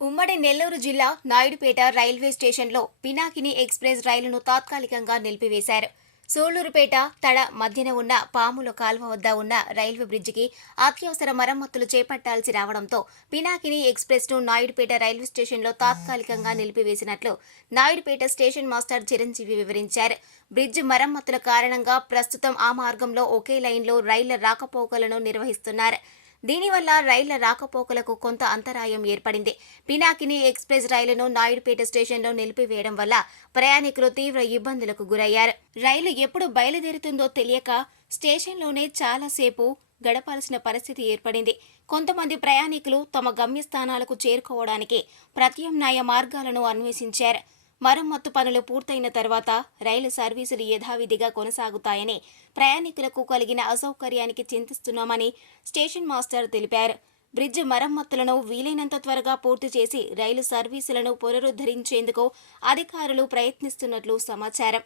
ఉమ్మడి నెల్లూరు జిల్లా నాయుడుపేట రైల్వే స్టేషన్లో పినాకిని ఎక్స్ప్రెస్ రైలును తాత్కాలికంగా నిలిపివేశారు. సూళ్ళూరుపేట తడ మధ్యన ఉన్న పాముల కాల్వ వద్ద ఉన్న రైల్వే బ్రిడ్జికి అత్యవసర మరమ్మతులు చేపట్టాల్సి రావడంతో పినాకిని ఎక్స్ప్రెస్ను నాయుడుపేట రైల్వే స్టేషన్లో తాత్కాలికంగా నిలిపివేసినట్లు నాయుడుపేట స్టేషన్ మాస్టర్ చిరంజీవి వివరించారు. బ్రిడ్జ్ మరమ్మతుల కారణంగా ప్రస్తుతం ఆ మార్గంలో ఒకే లైన్లో రైళ్ళ రాకపోకలను నిర్వహిస్తున్నారు. దీనివల్ల రైళ్ళ రాకపోకలకు కొంత అంతరాయం ఏర్పడింది. పినాకిని ఎక్స్ప్రెస్ రైలును నాయుడుపేట స్టేషన్లో నిలిపివేయడం వల్ల ప్రయాణికులు తీవ్ర ఇబ్బందులకు గురయ్యారు. రైలు ఎప్పుడు బయలుదేరుతుందో తెలియక స్టేషన్లోనే చాలాసేపు గడపాల్సిన పరిస్థితి ఏర్పడింది. కొంతమంది ప్రయాణికులు తమ గమ్యస్థానాలకు చేరుకోవడానికి ప్రత్యామ్నాయ మార్గాలను అన్వేషించారు. మరమ్మత్తు పనులు పూర్తయిన తర్వాత రైలు సర్వీసులు యథావిధిగా కొనసాగుతాయని ప్రయాణికులకు కలిగిన అసౌకర్యానికి చింతిస్తున్నామని స్టేషన్ మాస్టర్ తెలిపారు. బ్రిడ్జ్ మరమ్మతులను వీలైనంత త్వరగా పూర్తి చేసి రైలు సర్వీసులను పునరుద్ధరించేందుకు అధికారులు ప్రయత్నిస్తున్నట్లు సమాచారం.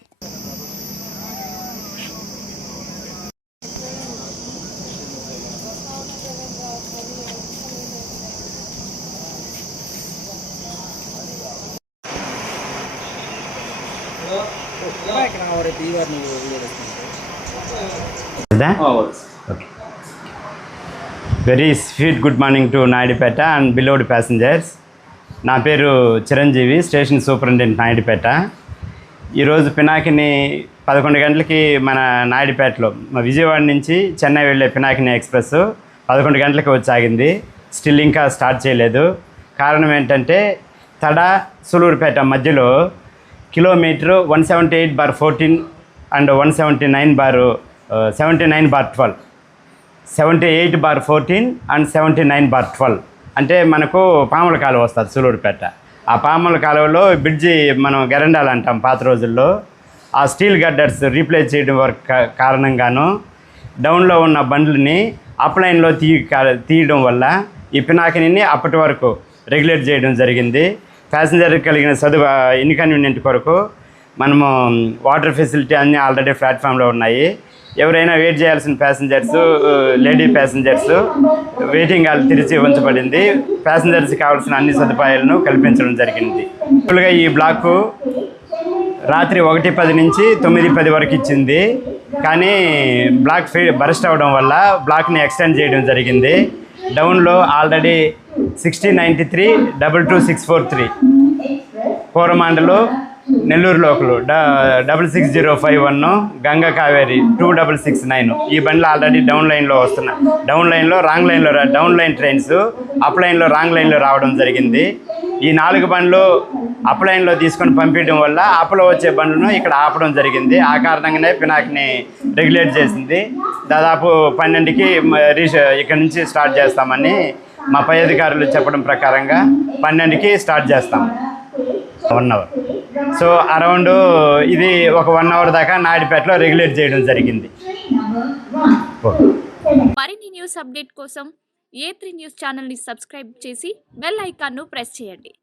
Very sweet good morning to Naidupeta and beloved passengers నా పేరు చిరంజీవి స్టేషన్ సూపరింటెండెంట్ నాయుడుపేట ఈరోజు పినాకిని పదకొండు గంటలకి మన నాయుడుపేటలో మా విజయవాడ నుంచి చెన్నై వెళ్ళే పినాకిని ఎక్స్ప్రెస్ పదకొండు గంటలకి వచ్చి ఆగింది. స్టిల్ ఇంకా స్టార్ట్ చేయలేదు. కారణం ఏంటంటే తడ సులూరుపేట మధ్యలో kilometre one seventy eight bar fourteen and one seventy nine bar seventy nine bar twelve. Seventy eight bar fourteen and seventy nine bar twelve. అంటే మనకు పాముల కాలువ వస్తుంది సూలూరుపేట. ఆ పాముల కాలువలో బ్రిడ్జి మనం గెరండాలు అంటాం పాత రోజుల్లో. ఆ స్టీల్ గడ్డర్స్ రీప్లేస్ చేయడం వరకు కారణంగాను డౌన్లో ఉన్న బండ్లని అప్లైన్లో తీయ తీయడం వల్ల ఈ పినాకిని అప్పటి వరకు రెగ్యులేట్ చేయడం జరిగింది. ప్యాసింజర్ కలిగిన సదుపా ఇన్కన్వీనియంట్ కొరకు మనము వాటర్ ఫెసిలిటీ అన్నీ ఆల్రెడీ ప్లాట్ఫామ్లో ఉన్నాయి. ఎవరైనా వెయిట్ చేయాల్సిన passengers lady passengers waiting hall తెరిచి ఉంచబడింది. ప్యాసింజర్స్కి కావాల్సిన అన్ని సదుపాయాలను కల్పించడం జరిగింది. ఫుల్గా ఈ బ్లాకు రాత్రి ఒకటి పది నుంచి తొమ్మిది పది వరకు ఇచ్చింది. కానీ బ్లాక్ ఫీ బరస్ట్ అవ్వడం వల్ల బ్లాక్ని ఎక్స్టెండ్ చేయడం జరిగింది. డౌన్లో already sixty ninety three double two six four three. Coromandel Nellore local. డ double six zero five one Ganga Kaveri two double six nine. ఈ బండ్లు ఆల్రెడీ డౌన్ లైన్లో వస్తున్నాయి. డౌన్ లైన్లో రాంగ్ లైన్లో రా- డౌన్ లైన్ ట్రైన్స్ అప్ లైన్లో wrong లైన్లో రావడం జరిగింది. ఈ నాలుగు బండ్లు అప్ లైన్లో తీసుకొని పంపించడం వల్ల అప్లో వచ్చే బండ్లను ఇక్కడ ఆపడం జరిగింది. ఆ కారణంగానే పినాక్ని రెగ్యులేట్ చేసింది. దాదాపు పన్నెండుకి ఇక్కడ నుంచి స్టార్ట్ చేస్తామని మా పై అధికారులు చెప్పడం ప్రకారంగా పన్నెండుకి స్టార్ట్ చేస్తాం. One hour. సో అరౌండ్ ఇది ఒక వన్ అవర్ దాకా నాయుడుపేటలో రెగ్యులేట్ చేయడం జరిగింది. మరిన్ని న్యూస్ అప్డేట్ కోసం ఏ త్రీ న్యూస్ ఛానల్ని సబ్స్క్రైబ్ చేసి బెల్ ఐకాన్ను ప్రెస్ చేయండి.